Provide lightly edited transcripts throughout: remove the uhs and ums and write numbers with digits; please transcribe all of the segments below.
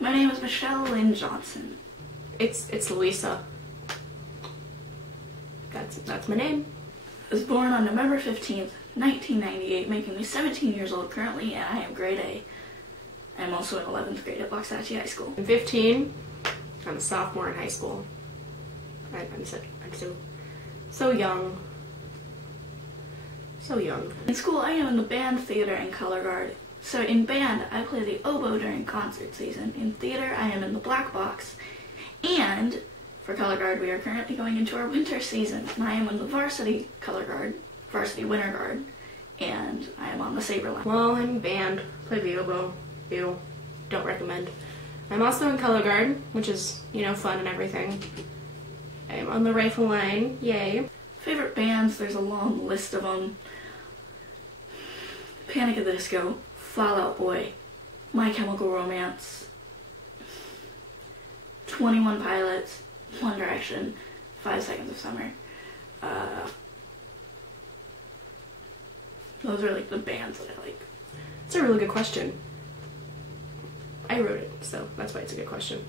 My name is Michelle Lynn Johnson. It's Louisa. That's my name. I was born on November 15th, 1998, making me 17 years old currently, and I am grade A. I'm also in 11th grade at Waxahachie High School. I'm 15. I'm a sophomore in high school. I'm so young. So young. In school, I am in the band, theater, and color guard. So in band, I play the oboe during concert season. In theater, I am in the black box. And for color guard, we are currently going into our winter season, and I am in the varsity color guard, varsity winter guard, and I am on the saber line. Well, I'm in band. Play the oboe. Ew. Don't recommend. I'm also in color guard, which is, you know, fun and everything. I'm on the rifle line. Yay. Favorite bands, there's a long list of them. Panic at the Disco, Fall Out Boy, My Chemical Romance, 21 Pilots, One Direction, 5 Seconds of Summer. Those are like the bands that I like. It's a really good question. I wrote it, so that's why it's a good question.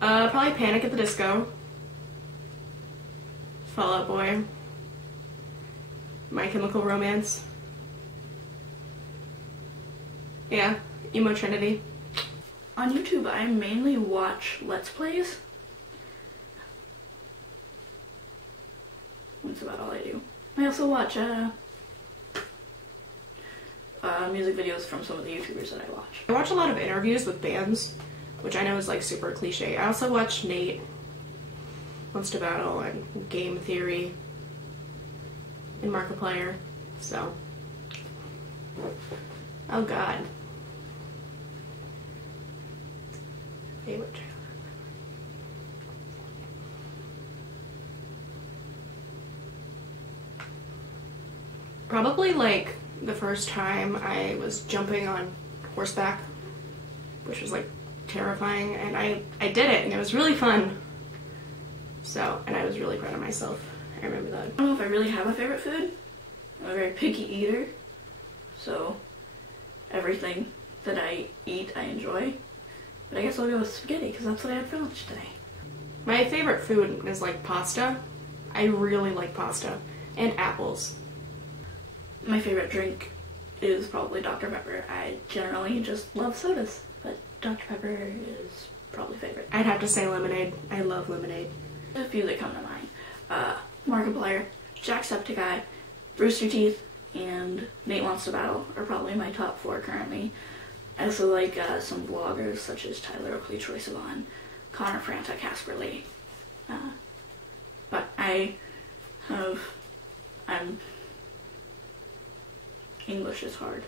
Probably Panic at the Disco, Fall Out Boy, My Chemical Romance. Yeah, Emo Trinity. On YouTube, I mainly watch Let's Plays. That's about all I do. I also watch music videos from some of the YouTubers that I watch. I watch a lot of interviews with bands, which I know is like super cliche. I also watch Nate Wants to Battle and Game Theory and Markiplier. So, oh god. Favorite trailer. Probably like the first time I was jumping on horseback, which was like terrifying, and I did it and it was really fun. So, and I was really proud of myself. I remember that. I don't know if I really have a favorite food. I'm a very picky eater, so everything that I eat I enjoy. But I guess I'll go with spaghetti because that's what I had for lunch today. My favorite food is like pasta. I really like pasta. And apples. My favorite drink is probably Dr. Pepper. I generally just love sodas, but Dr. Pepper is probably favorite. I'd have to say lemonade. I love lemonade. A few that come to mind. Markiplier, Jacksepticeye, Rooster Teeth, and Nate Wants to Battle are probably my top 4 currently. I also like some vloggers such as Tyler Oakley, Troye Sivan, Connor Franta, Casper Lee. But English is hard.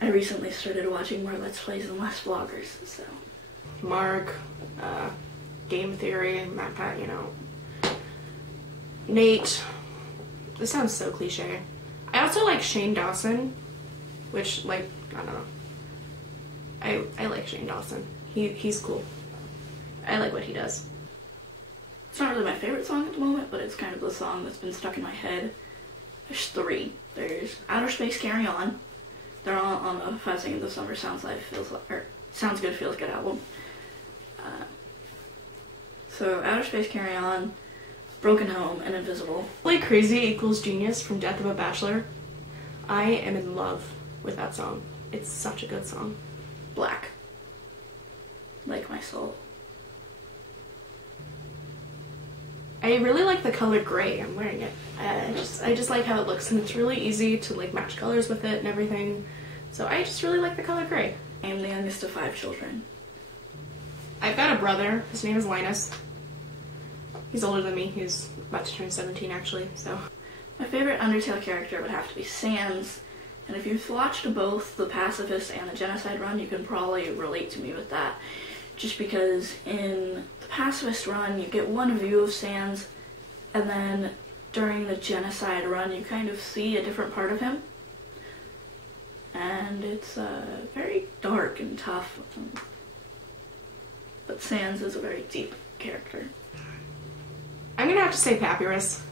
I recently started watching more Let's Plays and less vloggers, so. Mark, Game Theory, Matt Pat, you know. Nate. This sounds so cliche. I also like Shane Dawson, which, like, I don't know. I like Shane Dawson. He's cool. I like what he does. It's not really my favorite song at the moment, but it's kind of the song that's been stuck in my head. There's 3. There's Outer Space Carry On. They're all on the 5 Seconds of Summer Sounds Good Feels Good album. So Outer Space Carry On, Broken Home, and Invisible. Like Crazy Equals Genius from Death of a Bachelor. I am in love with that song. It's such a good song. Black. Like my soul. I really like the color gray. I'm wearing it. I just like how it looks, and it's really easy to like match colors with it and everything. So I just really like the color gray. I am the youngest of 5 children. I've got a brother. His name is Linus. He's older than me. He's about to turn 17 actually, so. My favorite Undertale character would have to be Sans, and if you've watched both the Pacifist and the Genocide run, you can probably relate to me with that. Just because in the Pacifist run, you get one view of Sans, and then during the Genocide run, you kind of see a different part of him. And it's very dark and tough. But Sans is a very deep character. I'm gonna have to say Papyrus.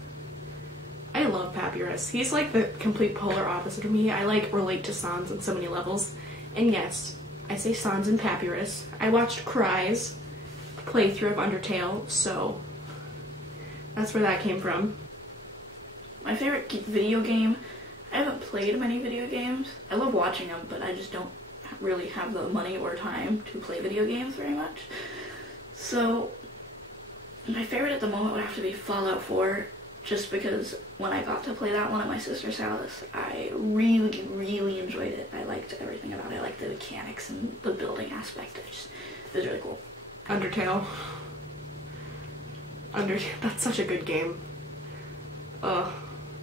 I love Papyrus. He's like the complete polar opposite of me. I like relate to Sans on so many levels. And yes, I say Sans and Papyrus. I watched Cry's playthrough of Undertale, so that's where that came from. My favorite video game, I haven't played many video games. I love watching them, but I just don't really have the money or time to play video games very much. So my favorite at the moment would have to be Fallout 4, just because when I got to play that one at my sister's house, I really, really enjoyed it. I liked everything about it. I liked the mechanics and the building aspect. It was really cool. Undertale. That's such a good game.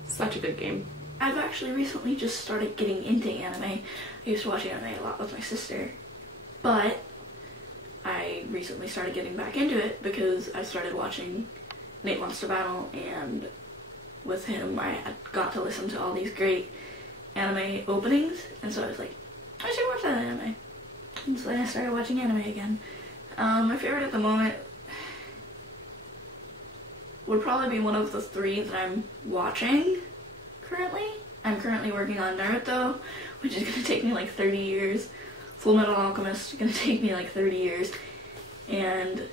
Such a good game. I've actually recently just started getting into anime. I used to watch anime a lot with my sister, but I recently started getting back into it because I started watching Nate Wants to Battle, and with him I got to listen to all these great anime openings, and so I was like, I should watch that anime. And so then I started watching anime again. My favorite at the moment would probably be one of the 3 that I'm watching currently. I'm currently working on Naruto, which is going to take me like 30 years. Full Metal Alchemist is going to take me like 30 years. And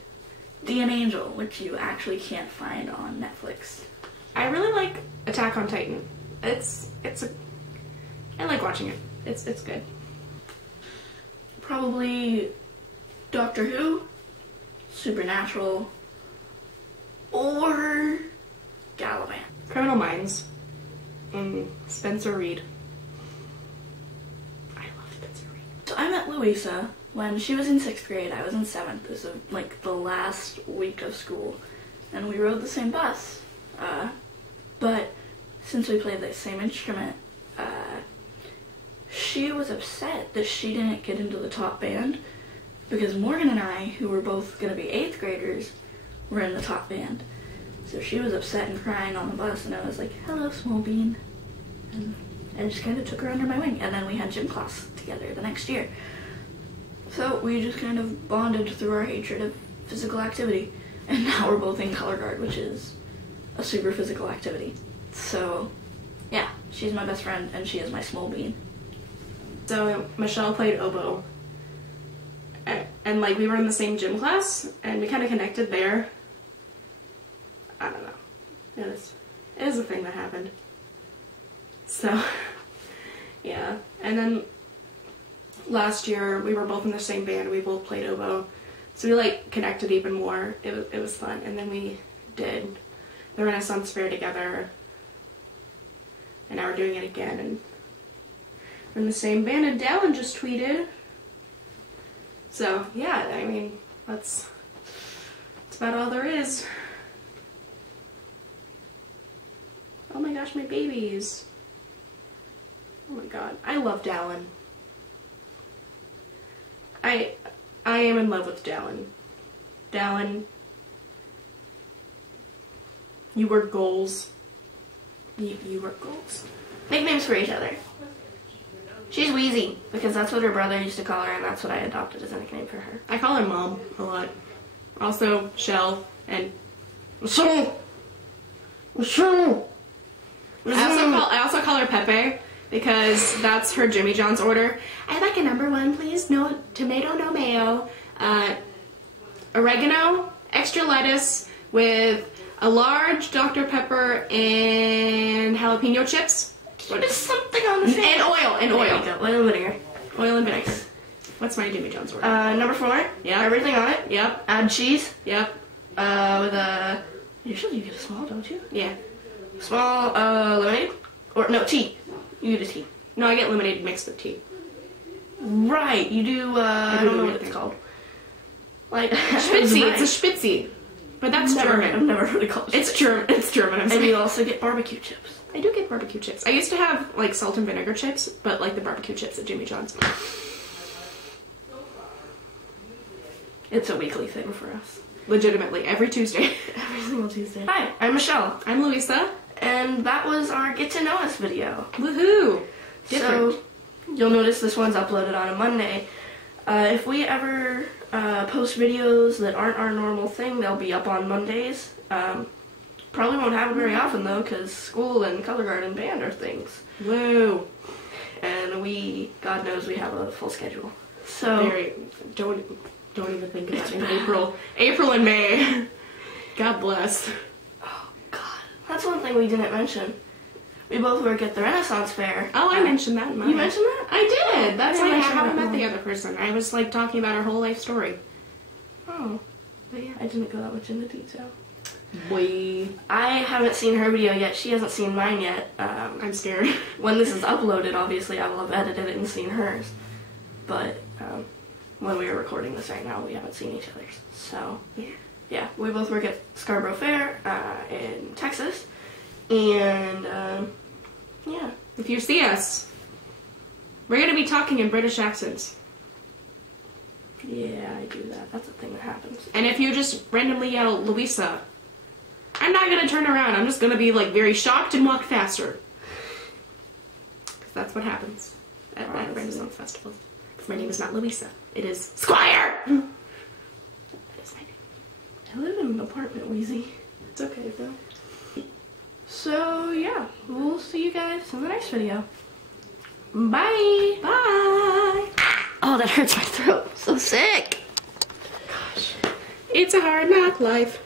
Dean Angel, which you actually can't find on Netflix. I really like Attack on Titan. I like watching it. It's good. Probably Doctor Who, Supernatural, or Gallivant. Criminal Minds. Spencer Reed. I love Spencer Reed. So I met Louisa when she was in 6th grade. I was in 7th. It was like the last week of school, and we rode the same bus. But since we played the same instrument, she was upset that she didn't get into the top band, because Morgan and I, who were both going to be 8th graders, were in the top band. So she was upset and crying on the bus, and I was like, hello, small bean. And I just kind of took her under my wing, and then we had gym class together the next year. So we just kind of bonded through our hatred of physical activity, and now we're both in color guard, which is a super physical activity. So yeah, she's my best friend, and she is my small bean. So Michelle played oboe, and like we were in the same gym class, and we kind of connected there. I don't know. It is a thing that happened. So yeah, and then last year we were both in the same band. We both played oboe, so we like connected even more. It was fun, and then we did the Renaissance Fair together, and now we're doing it again, and we're in the same band. And Dallin just tweeted. So yeah, I mean that's about all there is. Oh my gosh, my babies. Oh my god, I love Dallin. I am in love with Dallin. Dallin, you work goals. You work goals. Nicknames for each other. She's Wheezy, because that's what her brother used to call her, and that's what I adopted as a nickname for her. I call her Mom a lot. Also, Shell and Michelle. I also call her Pepe, because that's her Jimmy John's order. I'd like a number 1, please. No tomato, no mayo. Oregano, extra lettuce with a large Dr. Pepper and jalapeno chips. What is something on the And oil, and There oil. you go. Oil and vinegar. Oil and vinegar. What's my Jimmy John's order? Number 4. Yeah. Everything on it. Yep. Add cheese. Yep. With a... Usually you get a small, don't you? Yeah. Small, lemonade? Or, no, tea. You get a tea. No, I get lemonade mixed with tea. Right, you do, I don't know what it's called. Like, Spitzy. It's a Spitzy. But that's German. I've never heard it called. It's German. It's German. I'm And sorry. you also get barbecue chips. I do get barbecue chips. I used to have like salt and vinegar chips, but like the barbecue chips at Jimmy John's. It's a weekly thing for us. Legitimately, every Tuesday. Every single Tuesday. Hi, I'm Michelle. I'm Louisa. And that was our Get to Know Us video. Woohoo! Different. So, you'll notice this one's uploaded on a Monday. If we ever post videos that aren't our normal thing, they'll be up on Mondays. Probably won't happen very often though, because school and color guard and band are things. Woo! And God knows we have a full schedule. So don't even think about it in April and May. God bless. oh god, that's one thing we didn't mention. We both work at the Renaissance Fair. Oh, I mentioned that in mine. You mentioned that? I did. That's I why I mentioned haven't that met the one. other person. I was like talking about our whole life story. Oh, But yeah. I didn't go that much into detail. Boy. I haven't seen her video yet. She hasn't seen mine yet. I'm scared. When this is uploaded, obviously, I will have edited it and seen hers. But when we are recording this right now, we haven't seen each other's. So, yeah, we both work at Scarborough Fair in Texas. And, yeah. If you see us, we're going to be talking in British accents. Yeah, I do that. That's a thing that happens. And if you just randomly yell, Louisa, I'm not going to turn around. I'm just going to be like very shocked and walk faster. Because that's what happens at Renaissance Festival. Because my name is not Louisa. It is Squire! That is my name. I live in an apartment, Wheezy. It's okay, bro. So, yeah, we'll see you guys in the next video. Bye! Bye! Oh, that hurts my throat. So sick. It's a hard knock life.